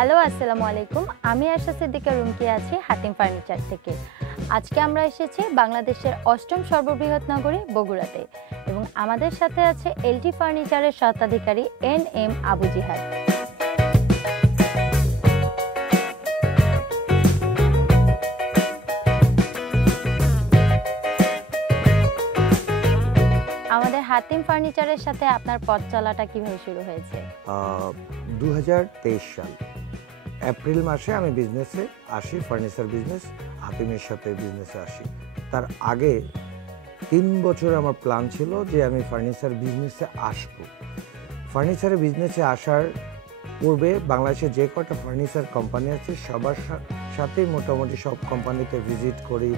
Hello আসসালামু আলাইকুম। আমি আশা সিদ্দিকা রুমকি আছি হাতিম ফার্নিচার থেকে। আজকে আমরা এসেছি বাংলাদেশের ৮ম সর্ববৃহৎ নগরী বগুড়াতে এবং আমাদের সাথে আছে এলটি ফার্নিচারের স্বত্বাধিকারী এন.এম. আবু জিহাদ। আমাদের হাতিম ফার্নিচারের সাথে আপনার পথ চলাটা কিভাবে শুরু হয়েছে? 2023 সাল এপ্রিল মাসে আমি বিজনেসে আসি, ফার্নিচার বিজনেস, হাতিমের সাথে বিজনেসে আসি। তার আগে 3 বছর আমার প্ল্যান ছিল যে আমি ফার্নিচার বিজনেসে আসবো। ফার্নিচারের বিজনেসে আসার পূর্বে বাংলাদেশে যে কটা ফার্নিচার কোম্পানি আছে সবার সাথেই মোটামুটি সব কোম্পানিতে ভিজিট করি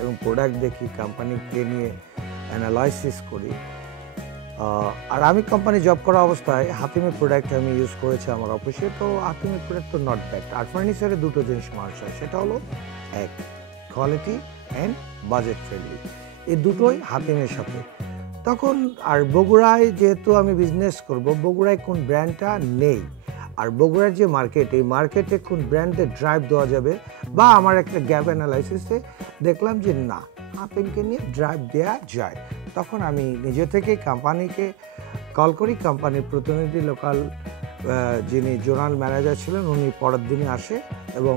এবং প্রোডাক্ট দেখি, কোম্পানিকে নিয়ে অ্যানালাইসিস করি। আর আমি কোম্পানি জব করা অবস্থায় হাতিমের প্রোডাক্ট আমি ইউজ করেছি আমার অফিসে। তো হাতিমের প্রোডাক্ট তো নট ব্যাড। আর ফার্নিচারে দুটো জিনিস মার্চ হয়, সেটা হলো এক, কোয়ালিটি অ্যান্ড বাজেট ফ্রেন্ডলি। এই দুটোই হাতিমের সাথে। তখন আর বগুড়ায় যেহেতু আমি বিজনেস করব, বগুড়ায় কোন ব্র্যান্ডটা নেই, আর বগুড়ার যে মার্কেট, এই মার্কেটে কোন ব্র্যান্ডে ড্রাইভ দেওয়া যাবে, বা আমার একটা গ্যাপ অ্যানালাইসিসে দেখলাম যে না, হাতিমকে নিয়ে ড্রাইভ দেওয়া যায়। তখন আমি নিজে থেকে কোম্পানিকে কল করি। কোম্পানির প্রতিনিধি লোকাল যিনি জোনাল ম্যানেজার ছিলেন, উনি পরের দিনে আসে এবং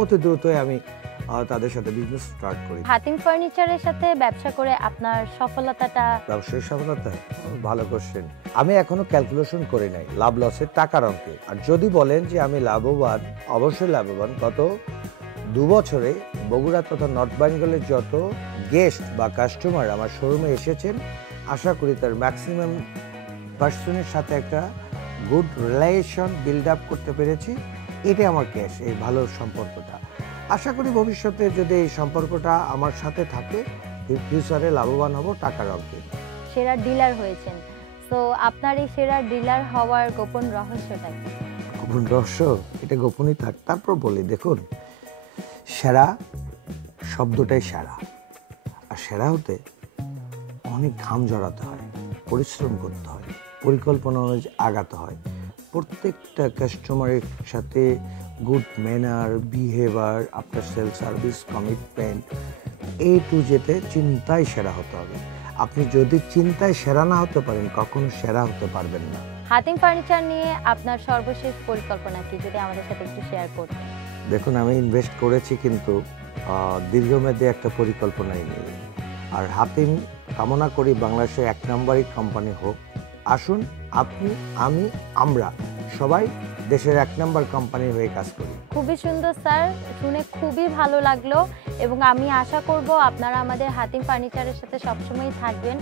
অতি দ্রুতই আমি তাদের সাথে বিজনেস স্টার্ট করি। হাতিম ফার্নিচারের সাথে ব্যবসা করে আপনার সফলতাটা? ব্যবসায়িক সফলতা ভালো কোশ্চেন। আমি এখনো ক্যালকুলেশন করি নাই লাভ লসের টাকার অঙ্কে। আর যদি বলেন যে আমি লাভবান, অবশ্যই লাভবান। গত 2 বছরে বগুড়া তথা নর্থ বেঙ্গলের যত গেস্ট বা কাস্টমার আমার শোরুমে এসেছেন, আশা করি তার ম্যাক্সিমাম পার্সনের সাথে একটা গুড রিলেশন বিল্ড আপ করতে পেরেছি। এটাই আমার ক্যাশ, এই ভালো সম্পর্কটা। আশা করি ভবিষ্যতে যদি এই সম্পর্কটা আমার সাথে থাকে, ফিউচারে লাভবান হব টাকার অঙ্কে। সেরা ডিলার হয়েছেন, তো আপনার এই সেরা ডিলার হওয়ার গোপন রহস্যটা কি? গোপন রহস্য এটা গোপনই থাক। তারপর বলি, দেখুন, সেরা শব্দটাই সেরা। আর সেরা হতে অনেক ঘাম জড়াতে হয়, পরিশ্রম করতে হয়, পরিকল্পনা অনুযায়ী আগাতে হয়। প্রত্যেকটা কাস্টমারের সাথে good manner, behaviour, after sale service, commitment, A to জেডে চিন্তায় সেরা হতে হবে। আপনি যদি চিন্তায় সেরা না হতে পারেন, কখনো সেরা হতে পারবেন না। হাতিম ফার্নিচার নিয়ে আপনার সর্বশেষ পরিকল্পনা কি, যদি আমাদের সাথে একটু শেয়ার করতেন? দেখুন, আমি ইনভেস্ট করেছি কিন্তু দীর্ঘমেয়াদী একটা পরিকল্পনাই নেই। আর হাতিম কামনা করি বাংলাদেশের 1 নম্বরই কোম্পানি হোক। আসুন, আপনি, আমি, আমরা সবাই দেশের 1 নম্বর কোম্পানি হয়ে কাজ করি। খুবই সুন্দর স্যার, শুনে খুবই ভালো লাগলো এবং আমি আশা করব আপনারা আমাদের হাতিম ফার্নিচারের সাথে সবসময় থাকবেন।